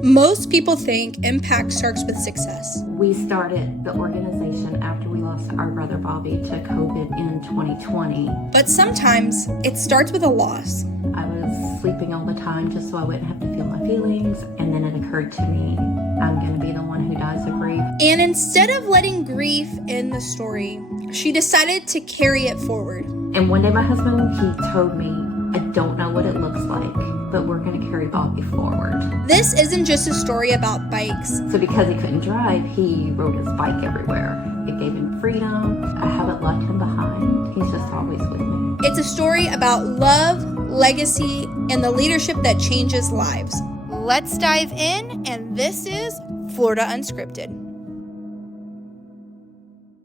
Most people think impact starts with success. We started the organization after we lost our brother Bobby to COVID in 2020. But sometimes it starts with a loss. I was sleeping all the time just so I wouldn't have to feel my feelings, and then it occurred to me, I'm going to be the one who dies of grief. And instead of letting grief end the story, she decided to carry it forward. And one day my husband, he told me, I don't know what it looks like, but we're going to carry Bobby forward. This isn't just a story about bikes. So because he couldn't drive, he rode his bike everywhere. It gave him freedom. I haven't left him behind. He's just always with me. It's a story about love, legacy, and the leadership that changes lives. Let's dive in, and this is Florida Unscripted.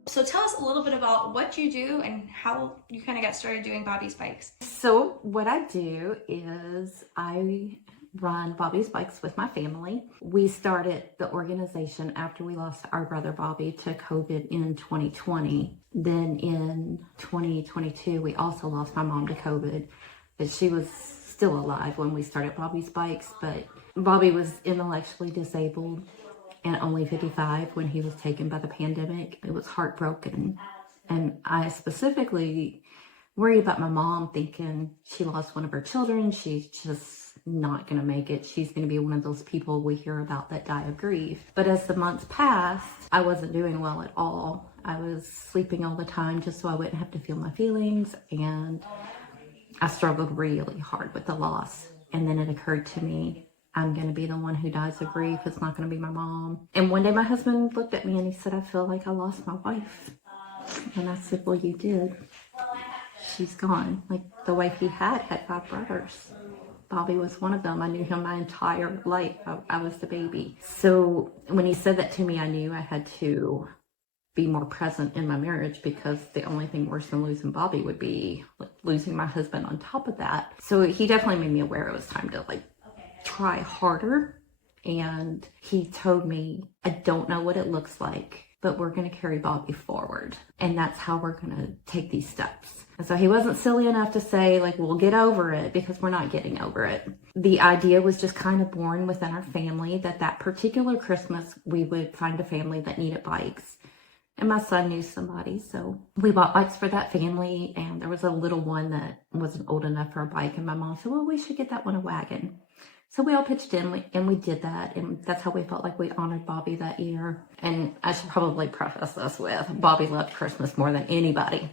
So tell us a little bit about what you do and how you kind of got started doing Bobby's Bikes. So what I do is I run Bobby's Bikes with my family. We started the organization after we lost our brother Bobby to COVID in 2020. Then in 2022, we also lost my mom to COVID, but she was still alive when we started Bobby's Bikes, but Bobby was intellectually disabled and only 55 when he was taken by the pandemic. It was heartbroken. And I specifically worry about my mom, thinking she lost one of her children. She's just not going to make it. She's going to be one of those people we hear about that die of grief. But as the months passed, I wasn't doing well at all. I was sleeping all the time just so I wouldn't have to feel my feelings. And I struggled really hard with the loss. And then it occurred to me, I'm going to be the one who dies of grief. It's not going to be my mom. And one day my husband looked at me and he said, I feel like I lost my wife. And I said, well, you did. She's gone. Like the wife he had 5 brothers. Bobby was one of them. I knew him my entire life. I was the baby. So when he said that to me, I knew I had to be more present in my marriage, because the only thing worse than losing Bobby would be losing my husband on top of that. So he definitely made me aware it was time to try harder. And he told me, I don't know what it looks like, but we're going to carry Bobby forward. And that's how we're going to take these steps. And so he wasn't silly enough to say, we'll get over it, because we're not getting over it. The idea was just kind of born within our family that particular Christmas, we would find a family that needed bikes. And my son knew somebody, so we bought bikes for that family. And there was a little one that wasn't old enough for a bike. And my mom said, well, we should get that one a wagon. So we all pitched in, and we did that, and that's how we felt like we honored Bobby that year. And I should probably preface this with, Bobby loved Christmas more than anybody.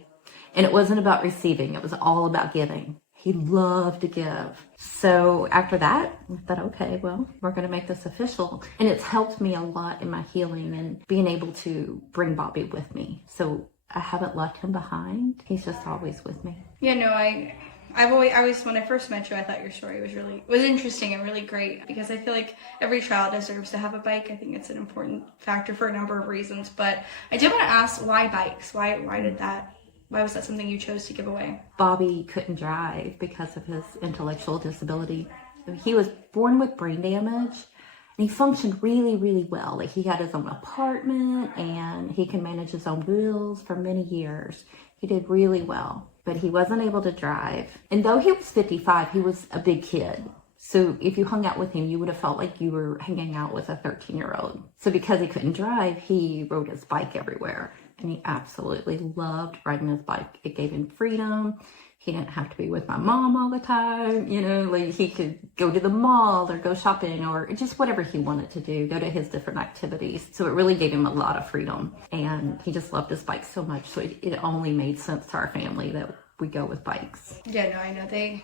And it wasn't about receiving, it was all about giving. He loved to give. So after that, I thought, okay, well, we're going to make this official. And it's helped me a lot in my healing and being able to bring Bobby with me. So I haven't left him behind. He's just always with me. Yeah, no, I always, when I first met you, I thought your story was interesting and really great, because I feel like every child deserves to have a bike. I think it's an important factor for a number of reasons. But I did want to ask, why bikes? Why was that something you chose to give away? Bobby couldn't drive because of his intellectual disability. He was born with brain damage, and he functioned really, really well. He had his own apartment, and he can manage his own bills for many years. He did really well. But he wasn't able to drive. And though he was 55, he was a big kid. So if you hung out with him, you would have felt like you were hanging out with a 13-year-old. So because he couldn't drive, he rode his bike everywhere. And he absolutely loved riding his bike. It gave him freedom. He didn't have to be with my mom all the time. He could go to the mall or go shopping or just whatever he wanted to do, go to his different activities. So it really gave him a lot of freedom. And he just loved his bike so much. So it only made sense to our family that we go with bikes. Yeah, no, I know.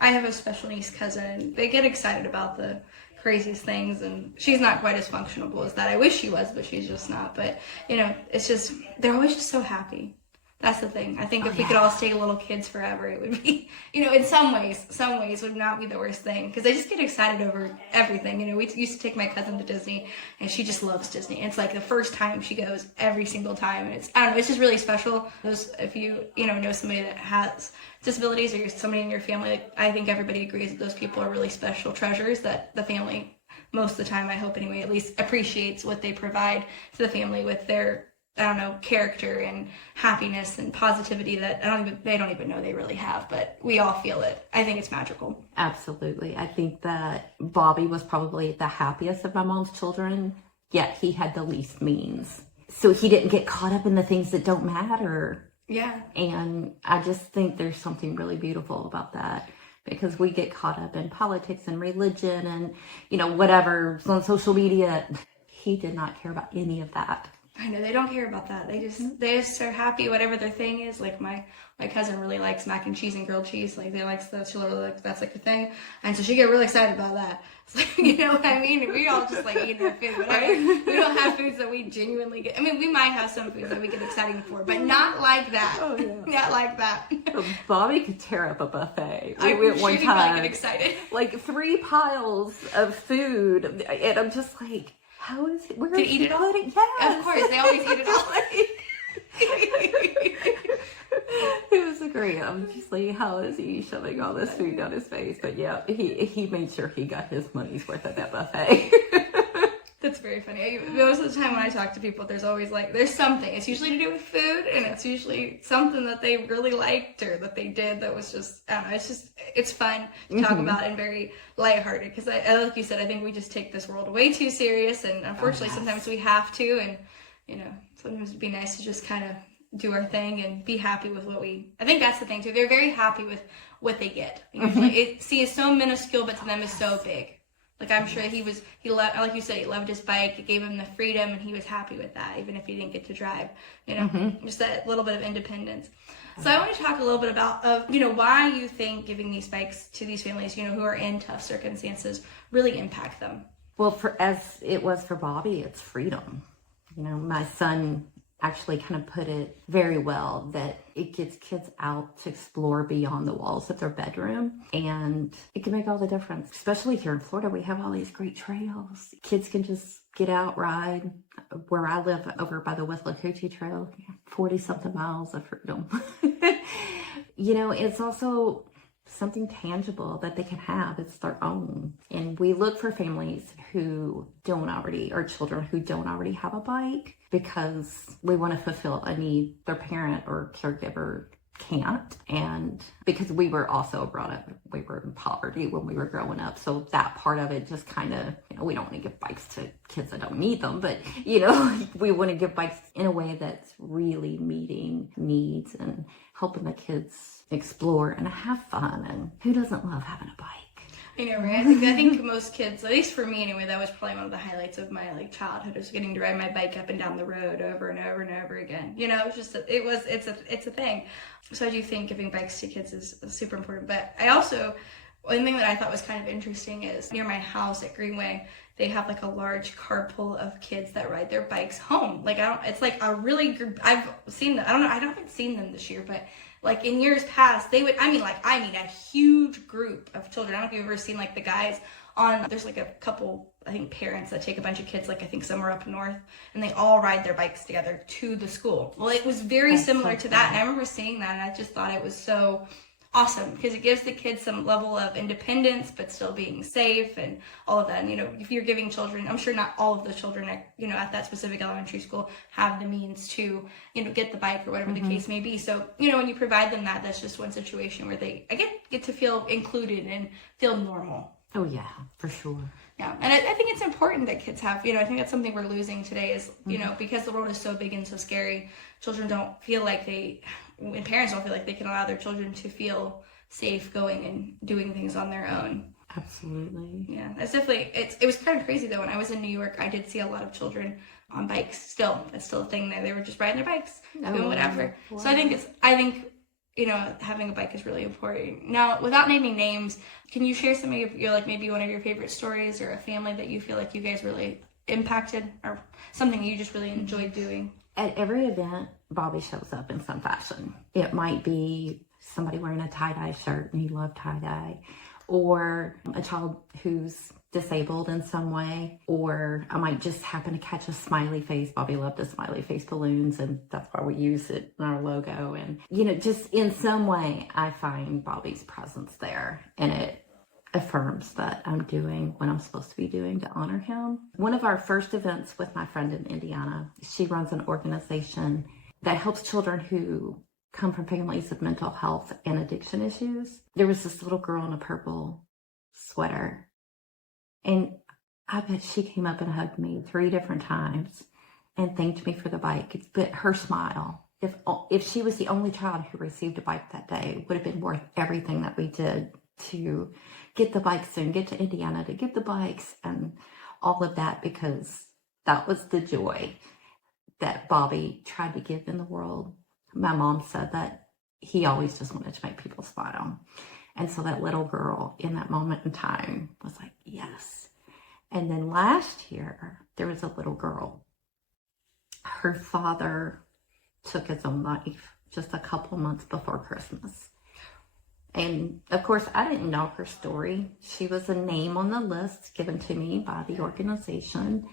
I have a special niece cousin. They get excited about the craziest things, and she's not quite as functionable as that. I wish she was, but she's just not. But, it's just, they're always just so happy. That's the thing. I think if we could all stay little kids forever, it would be, in some ways would not be the worst thing, because they just get excited over everything. We used to take my cousin to Disney, and she just loves Disney. And it's the first time she goes every single time, and I don't know, it's just really special. If you know somebody that has disabilities, or you're somebody in your family, I think everybody agrees that those people are really special treasures that the family, most of the time, I hope anyway, at least appreciates what they provide to the family with their I don't know, character and happiness and positivity that they don't even know they really have, but we all feel it. I think it's magical. Absolutely. I think that Bobby was probably the happiest of my mom's children, yet he had the least means. So he didn't get caught up in the things that don't matter. Yeah. And I just think there's something really beautiful about that, because we get caught up in politics and religion and, whatever's on social media. He did not care about any of that. I know, they don't care about that. They just are happy whatever their thing is. Like my cousin really likes mac and cheese and grilled cheese. Like they like that. She really like that's like the thing. And so she get really excited about that. It's like, you know what I mean? We all just like eat our food, whatever. We don't have foods that we genuinely get. I mean, we might have some foods that we get excited for, but not like that. Oh, yeah. Not like that. Bobby could tear up a buffet. We went one time. Get excited. Like 3 piles of food, and I'm just like, how is it? Where to eat it all? Yes. Of course, they always eat it all. It was great. I'm just like, how is he shoving all this food down his face? But yeah, he made sure he got his money's worth at that buffet. That's very funny. Most of the time when I talk to people, there's always there's something. It's usually to do with food, and it's usually something that they really liked or that they did that was just, I don't know, it's fun to talk about and very lighthearted. Because like you said, I think we just take this world way too serious, and unfortunately sometimes we have to, and sometimes it'd be nice to just kind of do our thing and be happy with I think that's the thing too. They're very happy with what they get. It's so minuscule, but to them is so big. Like, I'm sure he loved, like you said, he loved his bike. It gave him the freedom, and he was happy with that, even if he didn't get to drive, just that little bit of independence. So I want to talk a little bit about, why you think giving these bikes to these families, who are in tough circumstances really impact them. Well, as it was for Bobby, it's freedom. My son actually kind of put it very well, that it gets kids out to explore beyond the walls of their bedroom, and it can make all the difference. Especially here in Florida, we have all these great trails. Kids can just get out, ride. Where I live over by the Withlacoochee Trail, 40 something miles of freedom. It's also something tangible that they can have. It's their own. And we look for families who or children who don't already have a bike, because we want to fulfill a need their parent or caregiver can't. And because we were also brought up, we were in poverty when we were growing up. So that part of it just kind of, we don't want to give bikes to kids that don't need them, but, we want to give bikes in a way that's really meeting needs and helping the kids explore and have fun. And who doesn't love having a bike? I know, right? I think most kids, at least for me anyway, that was probably one of the highlights of my childhood, was getting to ride my bike up and down the road over and over and over again. It's just it's a thing. So I do think giving bikes to kids is super important. But one thing that I thought was kind of interesting is near my house at Greenway, they have a large carpool full of kids that ride their bikes home. It's like a really group. I've seen them. I don't know. I haven't seen them this year, but in years past, they would, I mean a huge group of children. I don't know if you've ever seen the guys there's a couple, I think, parents that take a bunch of kids, I think somewhere up north, and they all ride their bikes together to the school. Well, it was very similar to that. And I remember seeing that, and I just thought it was so awesome, because it gives the kids some level of independence, but still being safe and all of that. And, if you're giving children, I'm sure not all of the children at that specific elementary school have the means to, get the bike or whatever the case may be. So, when you provide them that's just one situation where they, get to feel included and feel normal. Oh yeah, for sure. Yeah, and I think it's important that kids have, I think that's something we're losing today is, because the world is so big and so scary, children don't feel like and parents don't feel like they can allow their children to feel safe going and doing things on their own. Absolutely. Yeah, that's definitely, it was kind of crazy though. When I was in New York, I did see a lot of children on bikes still. That's still a thing there. They were just riding their bikes, doing whatever. Wow. So I think having a bike is really important. Now, without naming names, can you share some of your maybe one of your favorite stories, or a family that you feel like you guys really impacted, or something you just really enjoyed doing? At every event, Bobby shows up in some fashion. It might be somebody wearing a tie-dye shirt and he loved tie-dye, or a child who's disabled in some way, or I might just happen to catch a smiley face. Bobby loved the smiley face balloons, and that's why we use it in our logo. And, just in some way, I find Bobby's presence there, and it affirms that I'm doing what I'm supposed to be doing to honor him. One of our first events with my friend in Indiana, she runs an organization that helps children who come from families of mental health and addiction issues. There was this little girl in a purple sweater, and I bet she came up and hugged me 3 different times and thanked me for the bike. But her smile, if she was the only child who received a bike that day, would have been worth everything that we did to get the bikes and get to Indiana to get the bikes and all of that, because that was the joy that Bobby tried to give in the world. My mom said that he always just wanted to make people smile. And so that little girl in that moment in time was like, yes. And then last year, there was a little girl. Her father took his own life just a couple months before Christmas. And of course, I didn't know her story. She was a name on the list given to me by the organization.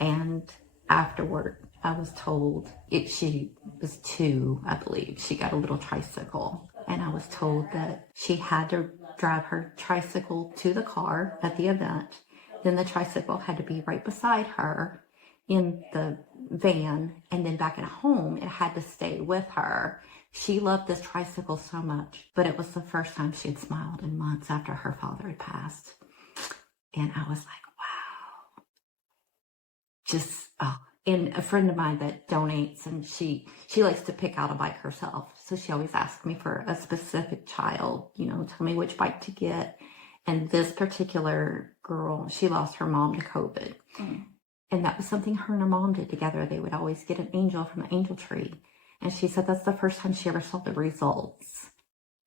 And afterward, I was told she was 2, I believe. She got a little tricycle. And I was told that she had to drive her tricycle to the car at the event. Then the tricycle had to be right beside her in the van. And then back at home, it had to stay with her. She loved this tricycle so much, but it was the first time she had smiled in months after her father had passed. And I was like, wow. And a friend of mine that donates, and she likes to pick out a bike herself. So she always asks me for a specific child, tell me which bike to get. And this particular girl, she lost her mom to COVID. Mm. And that was something her and her mom did together. They would always get an angel from the angel tree. And she said that's the first time she ever saw the results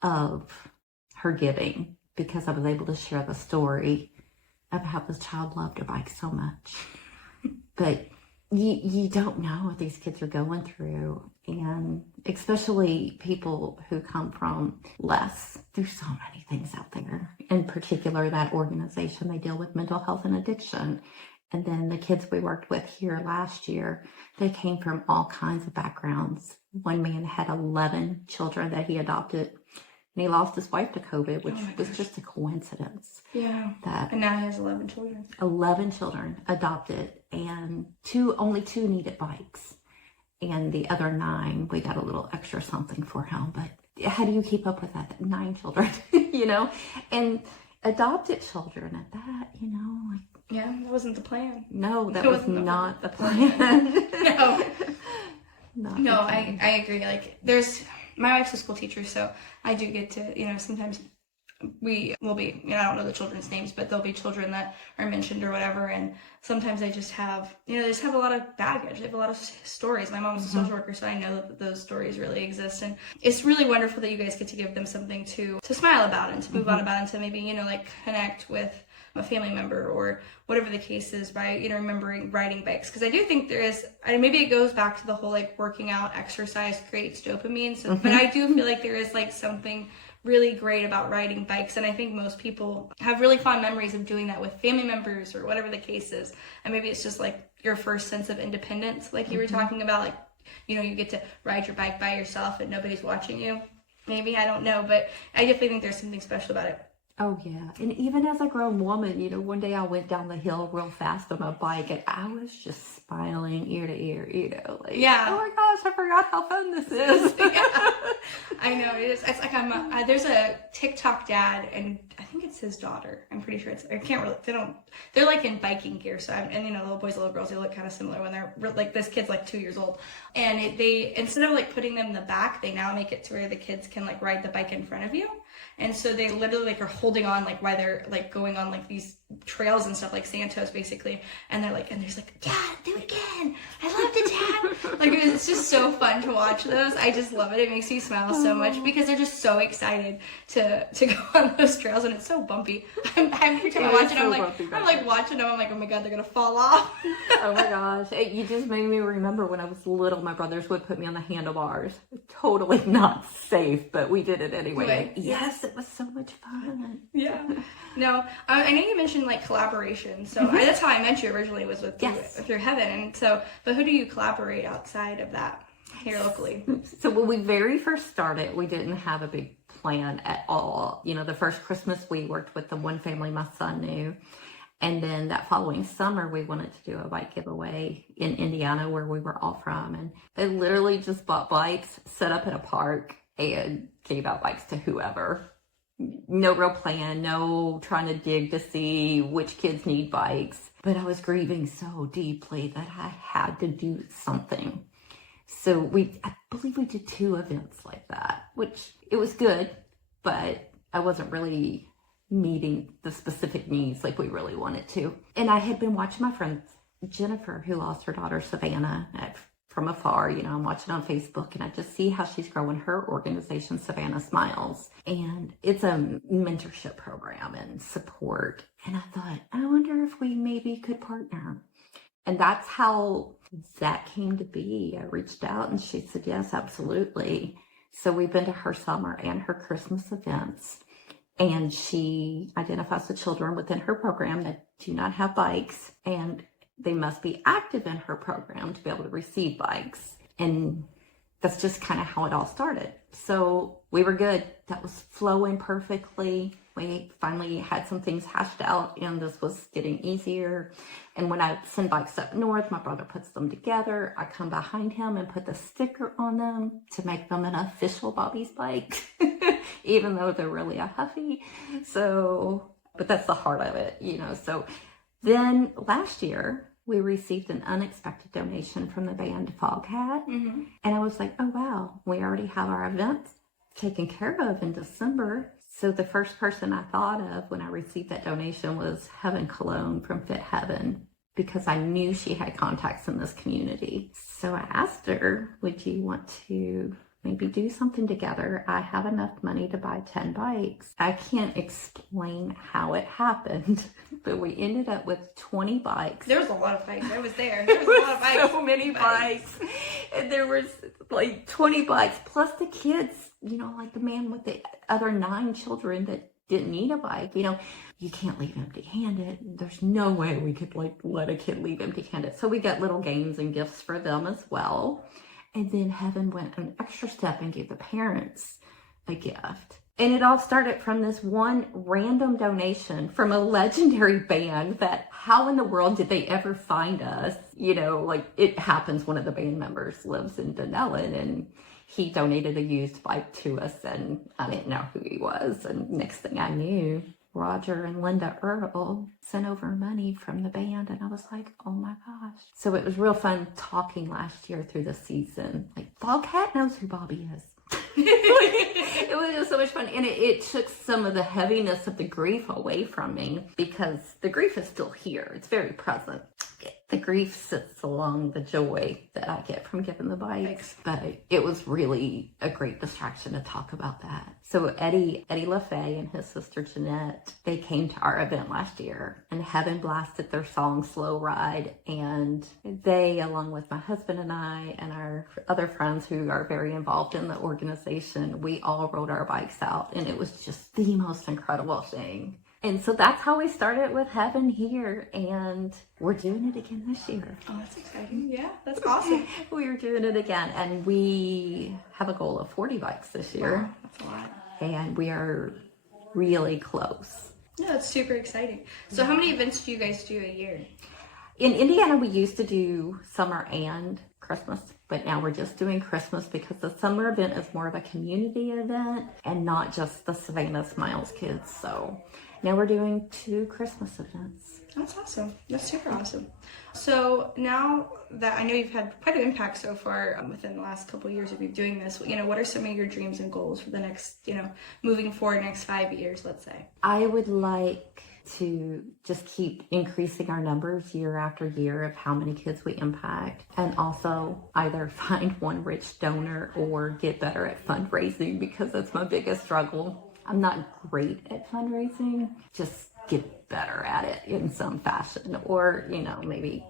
of her giving, because I was able to share the story of how this child loved her bike so much. But you don't know what these kids are going through, and especially people who come from less. There's so many things out there. In particular, that organization, they deal with mental health and addiction. And then the kids we worked with here last year, they came from all kinds of backgrounds. One man had 11 children that he adopted, and he lost his wife to COVID, which was just a coincidence. Yeah. And now he has 11 children. 11 children adopted, and only 2 needed bikes. And the other 9, we got a little extra something for him. But how do you keep up with that? 9 children, and adopted children at that, Yeah, that wasn't the plan. No, that was not the plan. No, I agree. Like, my wife's a school teacher, so I do get to, sometimes we will be, I don't know the children's names, but there'll be children that are mentioned or whatever, and sometimes they just have, they just have a lot of baggage. They have a lot of stories. My mom's a social worker, so I know that those stories really exist, and it's really wonderful that you guys get to give them something to smile about and to move on about, and to maybe, connect with a family member or whatever the case is by, remembering riding bikes. Because I do think there is, maybe it goes back to the whole, working out, exercise creates dopamine. So, but I do feel like there is, something really great about riding bikes. And I think most people have really fond memories of doing that with family members or whatever the case is. And maybe it's just, your first sense of independence, like you were talking about, you get to ride your bike by yourself and nobody's watching you. Maybe, I don't know. But I definitely think there's something special about it. Oh, yeah. And even as a grown woman, one day I went down the hill real fast on my bike, and I was just smiling ear to ear, yeah. Oh my gosh, I forgot how fun this is. Yeah. I know, it is. It's like there's a TikTok dad, and I think it's his daughter. I'm pretty sure I can't really, they're in biking gear, so little boys, little girls, they look kind of similar when they're, this kid's 2 years old. And they, instead of putting them in the back, they now make it to where the kids can ride the bike in front of you. And so they literally are holding on while they're going on these trails and stuff, Santos basically. And they're and there's Dad, do it again. I loved it, Dad. It's just so fun to watch those. I just love it. It makes me smile so much because they're just so excited to go on those trails, and it's so bumpy. Every time I watch it, I'm watching them. I'm oh my God, they're gonna fall off. Oh my gosh, you just made me remember when I was little. My brothers would put me on the handlebars. Totally not safe, but we did it anyway. Yes, it was so much fun. Yeah. No, I know you mentioned collaboration. So that's how I met you originally, was with through Heaven. And so, but who do you collaborate outside of that here locally? So when we very first started, we didn't have a big plan at all. You know, the first Christmas we worked with the one family my son knew. And then that following summer, we wanted to do a bike giveaway in Indiana, where we were all from. And they literally just bought bikes, set up in a park, and gave out bikes to whoever. No real plan, no trying to dig to see which kids need bikes. But I was grieving so deeply that I had to do something. So I believe we did 2 events like that, which it was good, but I wasn't really meeting the specific needs like we really wanted to. And I had been watching my friend Jennifer, who lost her daughter Savannah, from afar. You know, I'm watching on Facebook, and I just see how she's growing her organization, Savannah Smiles. And it's a mentorship program and support. And I thought, I wonder if we maybe could partner. And that's how that came to be. I reached out and she said, yes, absolutely. So we've been to her summer and her Christmas events. And she identifies the children within her program that do not have bikes, and they must be active in her program to be able to receive bikes. And that's just kind of how it all started. So we were good. That was flowing perfectly. We finally had some things hashed out, and this was getting easier. And when I send bikes up north, my brother puts them together. I come behind him and put the sticker on them to make them an official Bobby's bike, even though they're really a Huffy. So, but that's the heart of it, you know. So then last year, we received an unexpected donation from the band Foghat. Mm-hmm. And I was like, oh, wow, we already have our events taken care of in December. So the first person I thought of when I received that donation was Heaven Cologne from Fit Heaven, because I knew she had contacts in this community. So I asked her, would you want to maybe do something together? I have enough money to buy 10 bikes. I can't explain how it happened, but we ended up with 20 bikes. There was a lot of bikes. I was there. There was a lot of bikes. So many bikes. And there was like 20 bikes, plus the kids, you know, like the man with the other 9 children that didn't need a bike. You know, you can't leave empty-handed. There's no way we could like let a kid leave empty-handed. So we got little games and gifts for them as well. And then Heaven went an extra step and gave the parents a gift. And it all started from this one random donation from a legendary band that, how in the world did they ever find us? You know, like it happens, one of the band members lives in Dunellen, and he donated a used bike to us, and I didn't know who he was. And next thing I knew, Roger and Linda Earl sent over money from the band, and I was like, oh my gosh. So it was real fun talking last year through the season. Like, Foghat knows who Bobby is. It was just so much fun, and it took some of the heaviness of the grief away from me, because the grief is still here. It's very present. The grief sits along the joy that I get from giving the bikes. But it was really a great distraction to talk about that. So Eddie LaFay and his sister Jeanette, they came to our event last year, and Heaven blasted their song Slow Ride. And they, along with my husband and I and our other friends who are very involved in the organization, we all rode our bikes out. And it was just the most incredible thing. And so that's how we started with Heaven here, and we're doing it again this year. Oh, that's exciting. Yeah, that's awesome. We're doing it again, and we have a goal of 40 bikes this year. Wow, that's a lot. And we are really close. No, that's super exciting. So how many events do you guys do a year? In Indiana, we used to do summer and Christmas, but now we're just doing Christmas because the summer event is more of a community event and not just the Savannah Smiles kids. So now we're doing 2 Christmas events. That's awesome. That's super awesome. So now that I know you've had quite an impact so far within the last couple of years of you doing this, you know, what are some of your dreams and goals for the next, you know, moving forward next 5 years, let's say? I would like to just keep increasing our numbers year after year of how many kids we impact, and also either find one rich donor or get better at fundraising, because that's my biggest struggle. I'm not great at fundraising, just get better at it in some fashion. Or, you know, maybe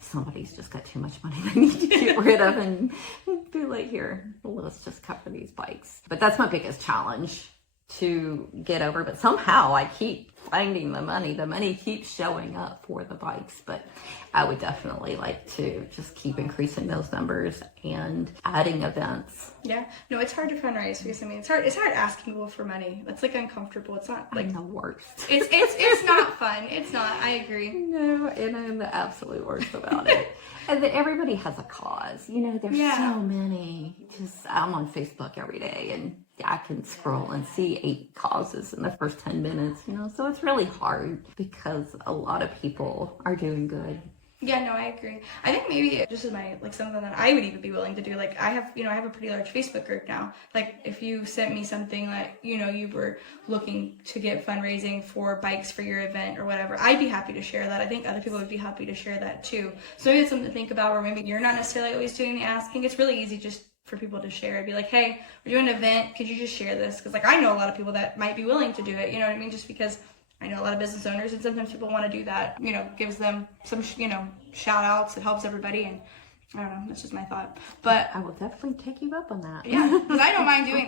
somebody's just got too much money they need to get rid of and be like, here, let's just cover these bikes. But that's my biggest challenge, to get over, but somehow I keep finding the money. The money keeps showing up for the bikes, but I would definitely like to just keep increasing those numbers and adding events. Yeah, no, it's hard to fundraise because I mean it's hard asking people for money. That's like uncomfortable. It's not like I'm the worst. It's not fun. It's not. I agree. No, and I'm the absolute worst about it. And then everybody has a cause. You know, there's so many. I'm on Facebook every day, and I can scroll and see 8 causes in the first 10 minutes, you know, so it's really hard because a lot of people are doing good. Yeah, no, I agree. I think maybe just as my, like, something that I would even be willing to do, like, I have a pretty large Facebook group now. Like, if you sent me something like, you know, you were looking to get fundraising for bikes for your event or whatever, I'd be happy to share that. I think other people would be happy to share that too. So maybe it's something to think about where maybe you're not necessarily always doing the asking. It's really easy just for people to share. It'd be like, hey, we're doing an event. Could you just share this? Because, like, I know a lot of people that might be willing to do it. You know what I mean? Just because I know a lot of business owners, and sometimes people want to do that, you know, gives them some, you know, shout outs. It helps everybody. And I don't know, that's just my thought. But I will definitely take you up on that. Yeah, because I don't mind doing,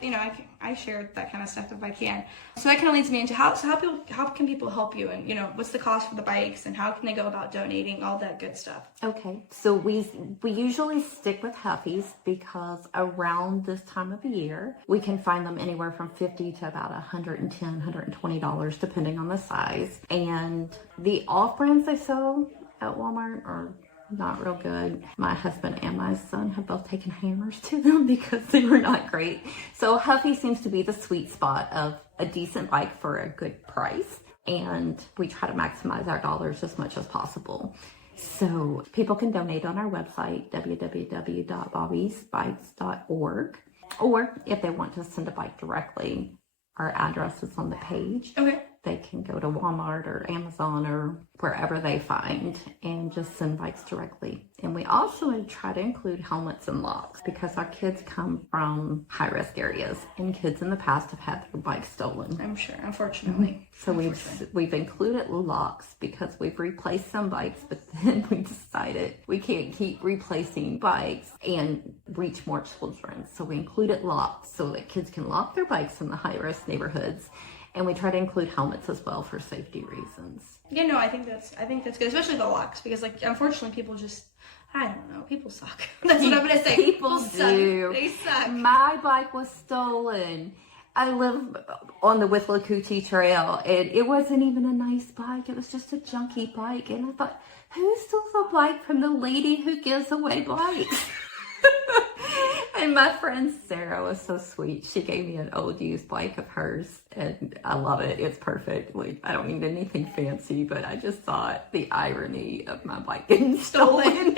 you know, I share that kind of stuff if I can. So that kind of leads me into how can people help you, and, you know, what's the cost for the bikes, and how can they go about donating, all that good stuff. Okay, so we usually stick with Huffies because around this time of the year, we can find them anywhere from $50 to about $110, $120, depending on the size. And the off-brands they sell at Walmart are not real good. My husband and my son have both taken hammers to them because they were not great. So Huffy seems to be the sweet spot of a decent bike for a good price. And we try to maximize our dollars as much as possible. So people can donate on our website, www.bobbiesbikes.org. Or if they want to send a bike directly, our address is on the page. Okay. They can go to Walmart or Amazon or wherever they find and just send bikes directly. And we also try to include helmets and locks because our kids come from high-risk areas, and kids in the past have had their bikes stolen. I'm sure, unfortunately. So we've included locks because we've replaced some bikes, but then we decided we can't keep replacing bikes and reach more children. So we included locks so that kids can lock their bikes in the high-risk neighborhoods. And we try to include helmets as well for safety reasons. Yeah, no, I think that's good, especially the locks, because, like, unfortunately people just, I don't know, people suck. That's what I'm gonna say. People do. They suck. My bike was stolen. I live on the Withlacoochee Trail, and it wasn't even a nice bike. It was just a junky bike, and I thought, who steals a bike from the lady who gives away bikes? And my friend Sarah was so sweet. She gave me an old used bike of hers, and I love it. It's perfect. Like, I don't need anything fancy, but I just thought the irony of my bike getting stolen.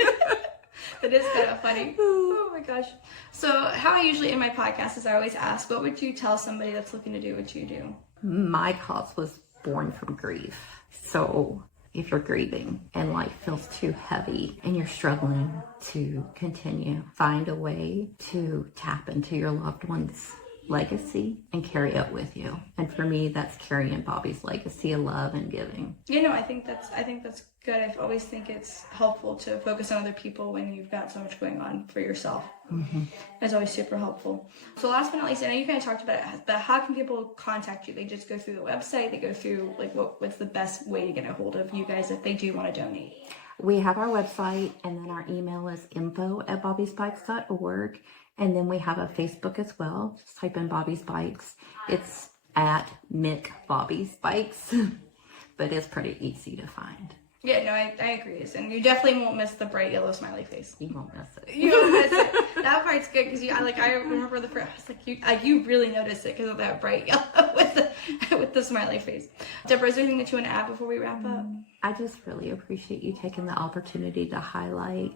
That is kind of funny. Oh my gosh. So how I usually end my podcast is I always ask, what would you tell somebody that's looking to do what you do? My cause was born from grief. So if you're grieving and life feels too heavy and you're struggling to continue, find a way to tap into your loved one's legacy and carry it with you. And for me, that's carrying Bobby's legacy of love and giving. You know, I think that's good. I always think it's helpful to focus on other people when you've got so much going on for yourself. Mm-hmm. It's always super helpful. So last but not least, I know you kind of talked about it, but how can people contact you? They just go through the website, they go through, like, what's the best way to get a hold of you guys if they do want to donate? We have our website, and then our email is info@bobbiesbikes.org. And then we have a Facebook as well. Just type in Bobby's Bikes. It's at Mick Bobby's Bikes, but it's pretty easy to find. Yeah, no, I agree. And you definitely won't miss the bright yellow smiley face. You won't miss it. You won't miss it. That part's good because I remember the first. I was like, you really noticed it because of that bright yellow with the smiley face. Debra, is there anything that you want to add before we wrap up? I just really appreciate you taking the opportunity to highlight.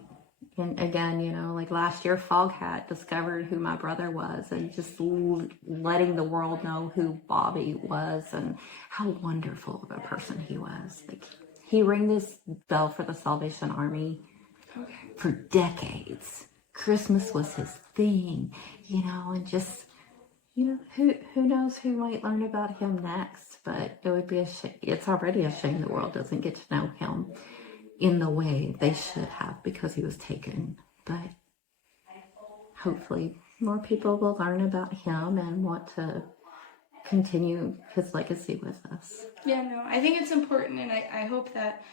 And again, you know, like last year, Foghat discovered who my brother was, and just letting the world know who Bobby was and how wonderful of a person he was. Like, he rang this bell for the Salvation Army for decades. Christmas was his thing, you know, and just, you know, who knows who might learn about him next, but it would be a shame. It's already a shame the world doesn't get to know him in the way they should have because he was taken. But hopefully more people will learn about him and want to continue his legacy with us. Yeah, no, I think it's important, and I hope that,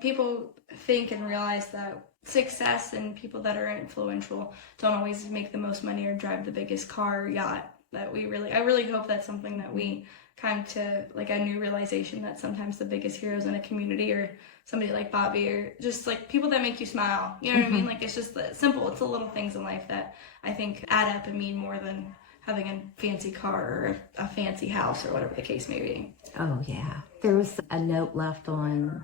people think and realize that success and people that are influential don't always make the most money or drive the biggest car or yacht. I really hope that's something that we come to, like, a new realization that sometimes the biggest heroes in a community or somebody like Bobby or just like people that make you smile. You know what I mean? Like, it's just simple. It's the little things in life that I think add up and mean more than having a fancy car or a fancy house or whatever the case may be. Oh, yeah. There was a note left on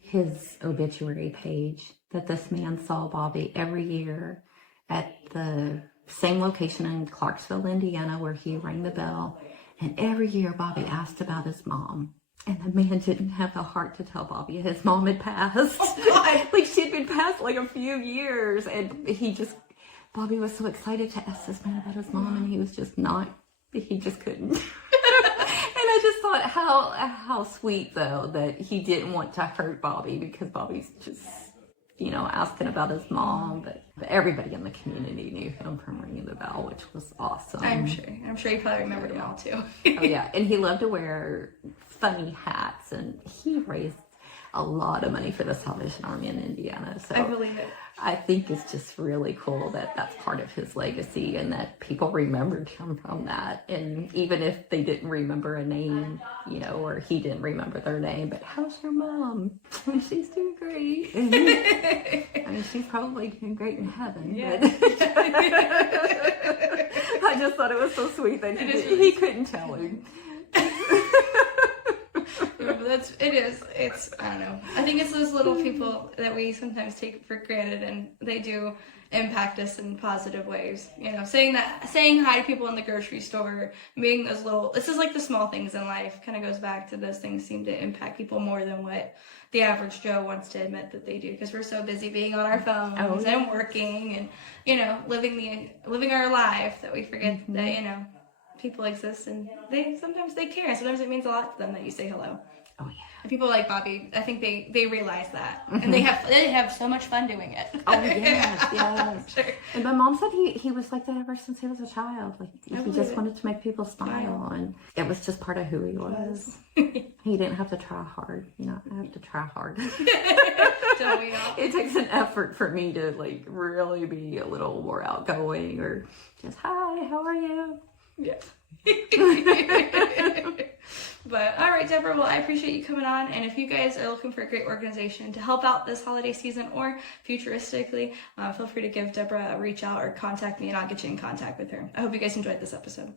his obituary page that this man saw Bobby every year at the same location in Clarksville, Indiana, where he rang the bell. And every year Bobby asked about his mom. And the man didn't have the heart to tell Bobby his mom had passed. Oh, like, she'd been passed like a few years. And Bobby was so excited to ask this man about his mom, and he just couldn't. And I just thought how sweet, though, that he didn't want to hurt Bobby, because Bobby's just, asking about his mom. But everybody in the community knew him from ringing the bell, which was awesome. I'm sure you probably remembered them all, too. Oh, yeah. And he loved to wear funny hats, and he raised a lot of money for the Salvation Army in Indiana. So I believe it. I think it's just really cool that that's part of his legacy, and that people remembered him from that. And even if they didn't remember a name, or he didn't remember their name, but how's your mom? She's doing great. I mean, she's probably doing great in heaven. Yeah. But I just thought it was so sweet that he couldn't tell him. It's, I don't know. I think it's those little people that we sometimes take for granted, and they do impact us in positive ways. Saying hi to people in the grocery store, being those this is like the small things in life, kind of goes back to those things seem to impact people more than what the average Joe wants to admit that they do, because we're so busy being on our phones and working and, living our life that we forget that, people exist, and sometimes they care, and sometimes it means a lot to them that you say hello. Oh, yeah. And people like Bobby, I think they realize that, and they have so much fun doing it. Oh, yes. Sure. And my mom said he was like that ever since he was a child. Like, he just wanted to make people smile, and it was just part of who he was. He didn't have to try hard. I have to try hard. Don't we all? It takes an effort for me to really be a little more outgoing, or just, hi, how are you? Yeah. But all right, Debra, well, I appreciate you coming on, and if you guys are looking for a great organization to help out this holiday season or futuristically, feel free to give Debra a reach out or contact me, and I'll get you in contact with her. I hope you guys enjoyed this episode.